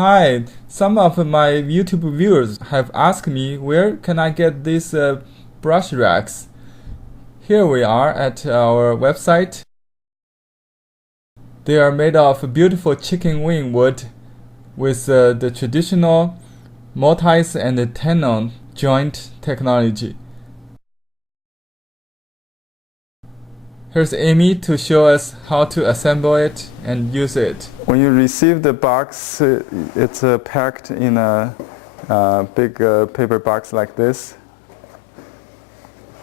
Hi, some of my YouTube viewers have asked me where can I get these brush racks. Here we are at our website. They are made of beautiful chicken wing wood with the traditional Mortise and Tenon joint technology. Here's Amy to show us how to assemble it and use it. When you receive the box, it's packed in a big paper box like this.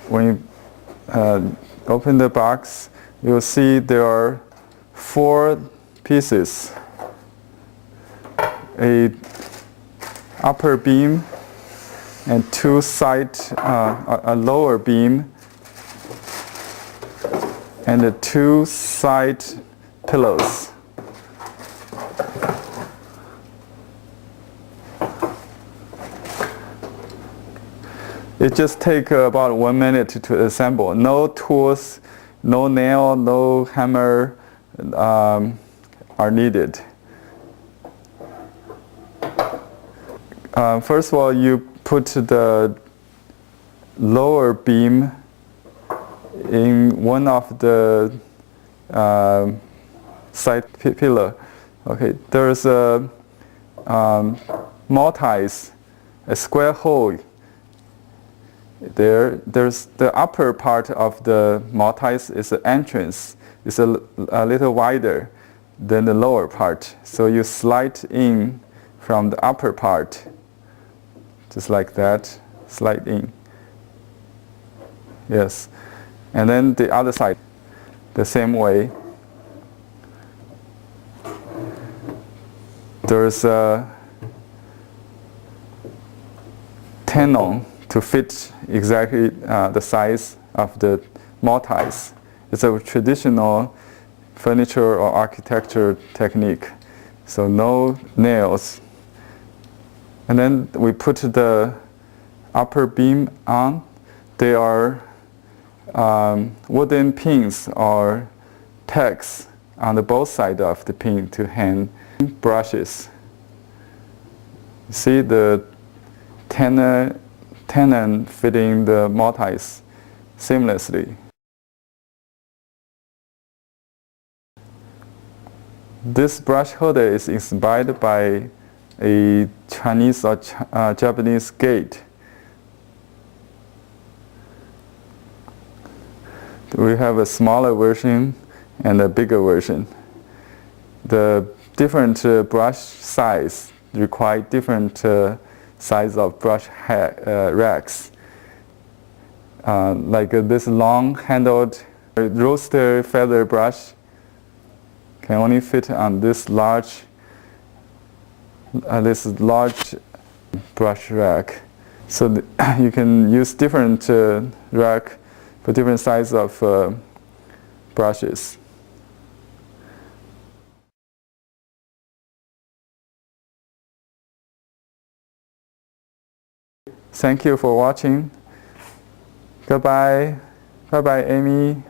When you open the box, you'll see there are 4 pieces. A upper beam and 2 a lower beam and the 2 side pillows. It just takes about 1 minute to assemble. No tools, no nail, no hammer are needed. First of all, you put the lower beam in one of the side pillar. Okay, there's a mortise, a square hole. There's the upper part of the mortise is the entrance. It's a little wider than the lower part. So you slide in from the upper part, just like that, slide in. Yes. And then the other side, the same way. There's a tenon to fit exactly the size of the mortise. It's a traditional furniture or architecture technique. So no nails. And then we put the upper beam on. They are wooden pins or pegs on the both sides of the pin to hang brushes. See the tenon fitting the mortise seamlessly. This brush holder is inspired by a Chinese or Japanese gate. We have a smaller version and a bigger version. The different brush size require different size of brush racks. Like this long-handled roaster feather brush can only fit on this large brush rack. So you can use different rack for different size of brushes. Thank you for watching. Goodbye. Bye-bye, Amy.